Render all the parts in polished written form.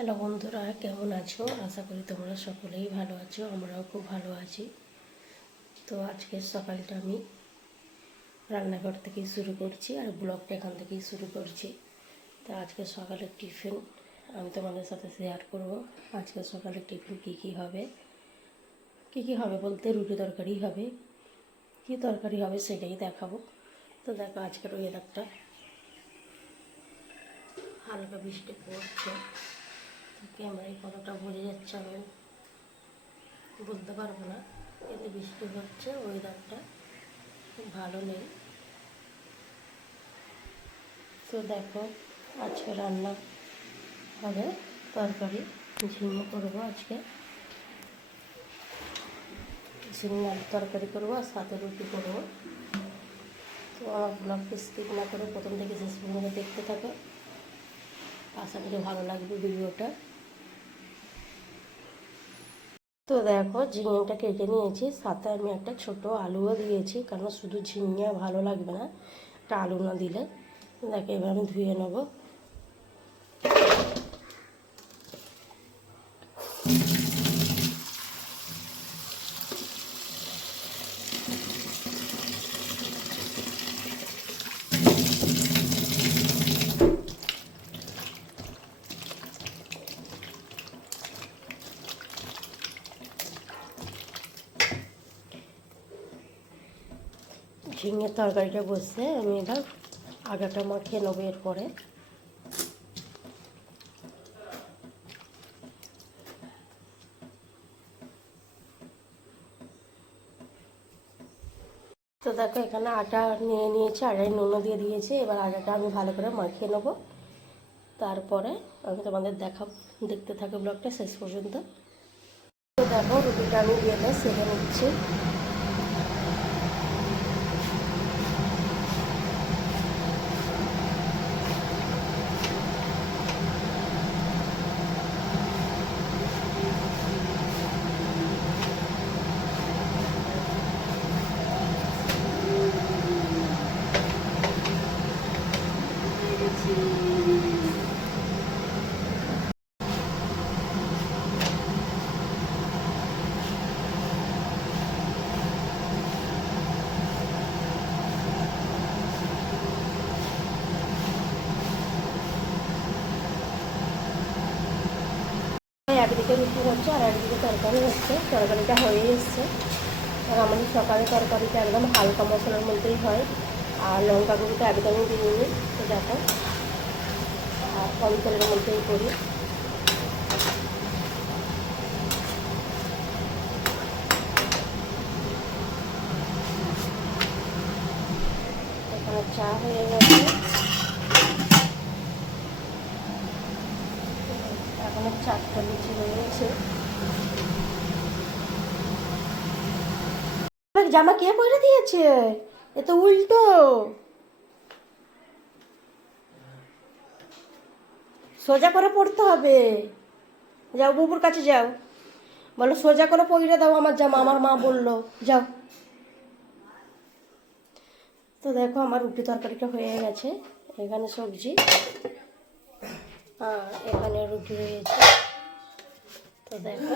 Hello বন্ধুরা, কেমন আছো? আশা করি তোমরা সকলেই ভালো আছো। আমরাও খুব ভালো আছি। তো আজকের সকালটা আমি রান্নাঘর থেকেই শুরু করছি আর ব্লগটা এখান থেকেই শুরু করছি। তো আজকে সকালের টিফিন আমি তোমাদের সাথে শেয়ার করব। আজকে সকালের টিফিন কী হবে বলতে রুটি তরকারি হবে। কী তরকারি হবে সেটাই দেখাবো। তো দেখো আজকের ওয়েদারটা হালকা বৃষ্টি পড়ছে। ক্যামেরায় কতটা বোঝা যাচ্ছে আমি বলতে পারবো না, কিন্তু বৃষ্টি হচ্ছে, ওয়েদারটা খুব ভালো নেই। তো দেখো আজকে রান্না হবে তরকারি, ঝিঙে করবো আজকে, ঝিঙে তরকারি করবো আর সাথে রুটি করবো। তো আমার ব্লগটি স্কিপ না করে প্রথম থেকে শেষ পর্যন্ত দেখতে থাকো, আশা করি ভালো লাগবে ভিডিওটা। তো দেখো ঝিঙেটা কেটে নিয়েছি, সাথে আমি একটা ছোট আলুও দিয়েছি, কারণ শুধু ঝিঙে ভালো লাগবে না একটা আলু না দিলে। দেখো এবার আমি ধুয়ে নেবো। ঝিঙের তরকারিটা বসে আমি এবার আগাটা মাখিয়ে নেবো। এরপরে তো দেখো এখানে আটা নিয়েছি, আটায় নুন দিয়ে দিয়েছি। এবার আটাটা আমি ভালো করে মাখিয়ে নেবো, তারপরে আমি তোমাদের দেখতে থাকো ব্লগটা শেষ পর্যন্ত। তো দেখো রুটিটা আমি বেলে সেঁকে নিচ্ছি। একদিকে রুটি হচ্ছে আর একদিকে তরকারি হচ্ছে। তরকারিটা হয়ে এসছে। আর আমাদের সকালে তরকারিটা একদম হালকা মশলার মধ্যেই হয়, আর লঙ্কা গুঁড়োটা একদমই দিইনি। তো দেখো আর কম তেলের মধ্যেই করি। এখানে চা হয়ে গেছে, এখনো 4টা লুচি রয়েছে। জামা কে পরে দিয়েছে? এ তো উল্টো। সোজা করে পড়তে হবে। যাও বুবুর কাছে যাও, বলো সোজা করে পরে দাও আমার জামা, আমার মা বললো। যাও। তো দেখো আমার রুটি তরকারিটা হয়ে গেছে। এখানে সবজি আর এখানে রুটি রয়েছে। তো দেখো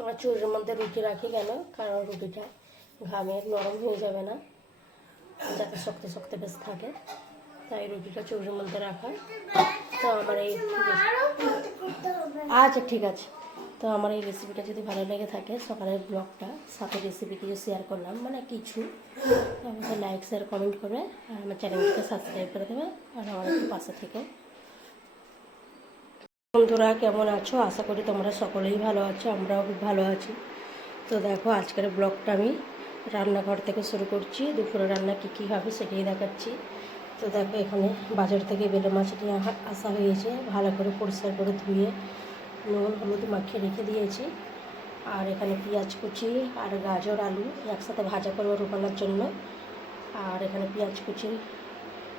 আমার চুলের মধ্যে রুটি রাখি কেন, কারণ রুটিটা ঘামে নরম হয়ে যাবে না, যাতে শক্ত শক্ত বেশ থাকে, তাই রুটিটা চুলের মধ্যে রাখা। তো আমার এই আচ্ছা ঠিক আছে। তো আমার এই রেসিপিটা যদি ভালো লেগে থাকে, সকালের ব্লগটা সাথে রেসিপি কিছু শেয়ার করলাম, মানে কিছু, আমাকে লাইক শেয়ার কমেন্ট করবে আর আমার চ্যানেলটিকে সাবস্ক্রাইব করে দেবে আর আমার একটু পাশে থেকে। বন্ধুরা কেমন আছো? আশা করি তোমরা সকলেই ভালো আছো, আমরাও খুব ভালো আছি। তো দেখো আজকের ব্লগটা আমি রান্নাঘর থেকে শুরু করছি। দুপুরে রান্না কী হবে সেটাই দেখাচ্ছি। তো দেখো এখানে বাজার থেকে বেলে মাছ নিয়ে আসা হয়েছে, ভালো করে পরিষ্কার করে ধুয়ে নুন হলুদ মাখিয়ে রেখে দিয়েছি। আর এখানে পেঁয়াজ কুচি আর গাজর আলু একসাথে ভাজা করবো রোপানোর জন্য। আর এখানে পেঁয়াজ কুচি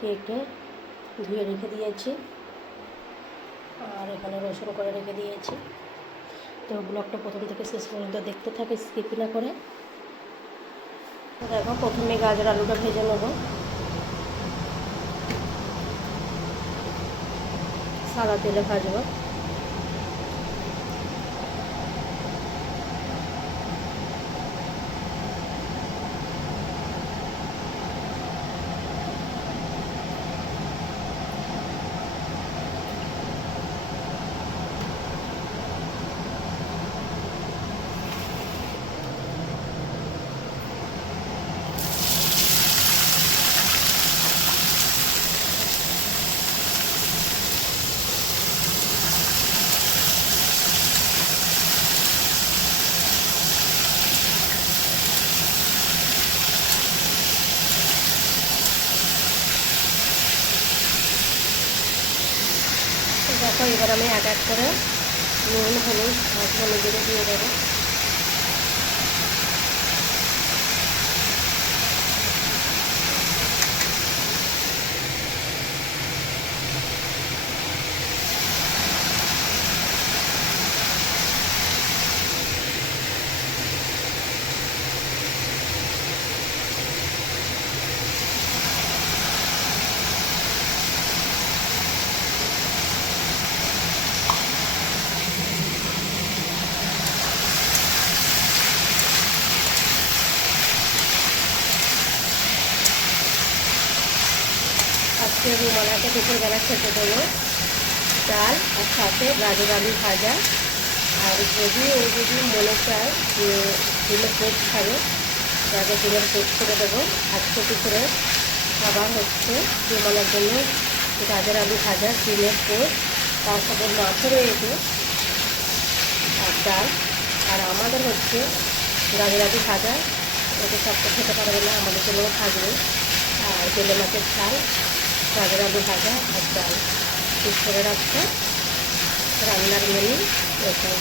কেটে ধুয়ে রেখে দিয়েছি, আর এখানে রসুন করে রেখে দিয়েছি। তো ব্লগটা প্রথম থেকে শেষ পর্যন্ত দেখতে থাকে, স্কিপ না করে। দেখো প্রথমে গাজর আলুটা ভেজে নেব, সাদা তেলে ভাজবো। আমি এক এক করে নুন হলুদ ধনে জিরে দিয়ে দেবো। আজকে রুমালাকে দুপুরবেলা খেতে দেবো ডাল আর সাথে গাজর আলু ভাজা। আর যদি মনে চায় যে ডিমের পোস্ট খাবে তাকে ডিমের পোস্ট করে দেবো। আজকে দুপুরে খাবার হচ্ছে রুমালার জন্য গাজর আলু ভাজা, ডিমের পোস্ট, তার সাথে মাছও রয়েছে আর ডাল। আর আমাদের হচ্ছে গাজর আলু ভাজা, ওকে সবটা খেতে পারবে না, আমাদের জন্যও থাকবে। আর বেলে মাছের ঝাল, গাজর আলু ভাজা আর ডাল ঠিক করে রাখছে রান্নার মেনু এটাই।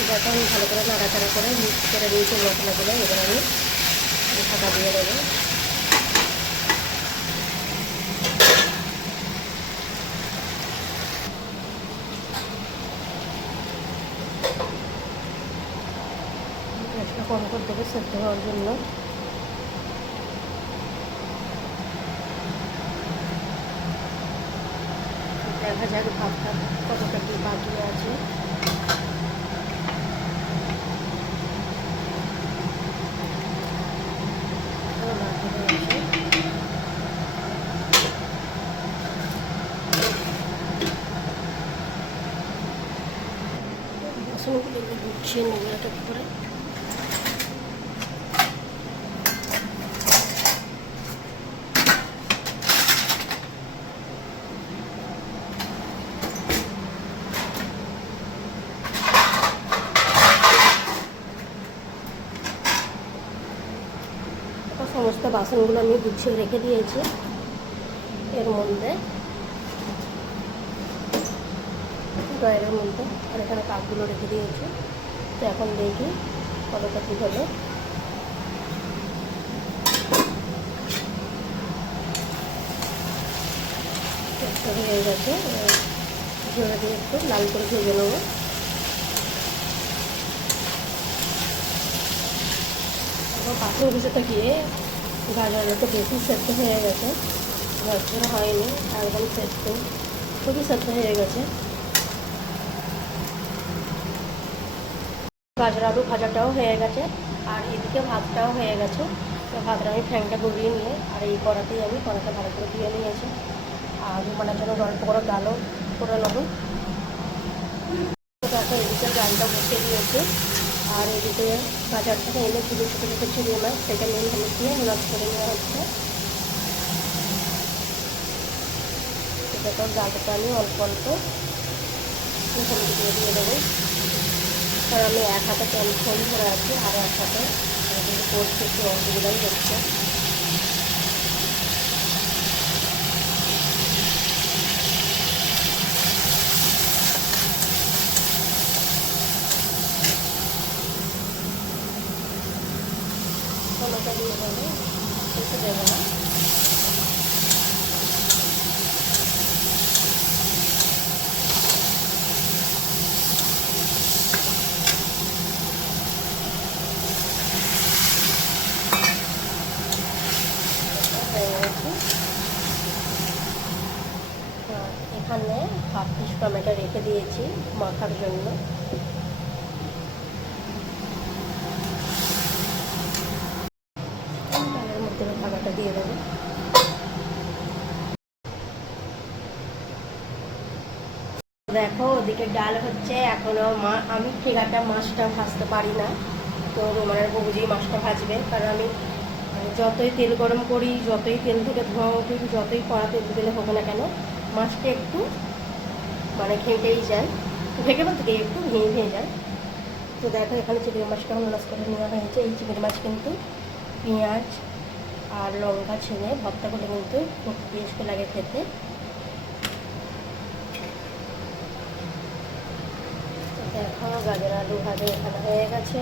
এটাকে আমি ভালো করে নাড়াচাড়া করে মিক্স করে দিয়েছি মশলাগুলো। এবার আমি ঢাকা দিয়ে দেবো। গ্যাসটা কম করে দেবো সেদ্ধ হওয়ার জন্য। দেখা যাক ভাতটা কতটা কি বাকি আছে। বাসনগুলো গুছিয়ে নেবো একটা করে। সমস্ত বাসনগুলো আমি গুছিয়ে রেখে দিয়েছি এর মধ্যে, ড্রয়ারের মধ্যে। আর এখানে কাপগুলো রেখে দিয়েছি। তো এখন দেখি কতটা কী হলো। হয়ে গেছে, ঝরে দিয়ে একটু লাল করে ভেজে নেবো। পাথর ভেজেতে গিয়ে গাজরটা বেশি সেদ্ধ হয়ে গেছে, ঝরঝরে হয়নি, একদম সেদ্ধ, খুবই সেদ্ধ হয়ে গেছে। গাজর আলু ভাজাটাও হয়ে গেছে আর এদিকে ভাতটাও হয়ে গেছে। তো ভাতটা আমি ফ্যানটা গড়িয়ে নিয়ে আর এই কড়াতেই আমি কড়াটা ভালো করে ধুয়ে নিয়েছি। আর রুমালার জন্য অল্প করে ডালও করে নেবো। তো তারপর এদিকে ডালটা বসিয়ে দিয়েছি আর এদিকে বাজার থেকে এনে ছোটো ছোটো ছোটো চিড়িয়ে মাছ, সেটা নুন হলুদ দিয়ে হলুদ করে নেওয়া হচ্ছে। সেটাও ডালটা আমি অল্প অল্প হলুদ দিয়ে দেবো। কারণ আমি এক হাতে ফোন ধরে আছি আর এক হাতে করতে একটু অসুবিধাই হচ্ছে। টমেটো দিয়ে দেবো, একটু দেবো না। এখানে হাফ পিস টমেটো রেখে দিয়েছি মাখার জন্য। ডালের মধ্যে ভাগাটা দিয়ে দেবো। দেখো ওদিকে ডাল হচ্ছে এখনো। আমি ঠিক একটা মাছটা ভাজতে পারি না, তো রুমালের বউজি মাছটা ভাজবে। কারণ আমি যতই তেল গরম করি, যতই তেল থেকে ধোঁয়া উঠি, যতই কড়া তেল দিলে হবে না কেন, মাছটা একটু মানে ঘেঁটেই যায়। ঘেঁটে বলতে গিয়ে একটু ভেঙে যায়। তো দেখো এখানে চিংড়ি মাছটা হলুদ করে নেওয়া হয়েছে। এই চিংড়ি মাছ কিন্তু পেঁয়াজ আর লঙ্কা ছেড়ে ভর্তা করে কিন্তু খুব টেস্ট লাগে খেতে। দেখো গাজর আলু ভাজা এখানে হয়ে গেছে।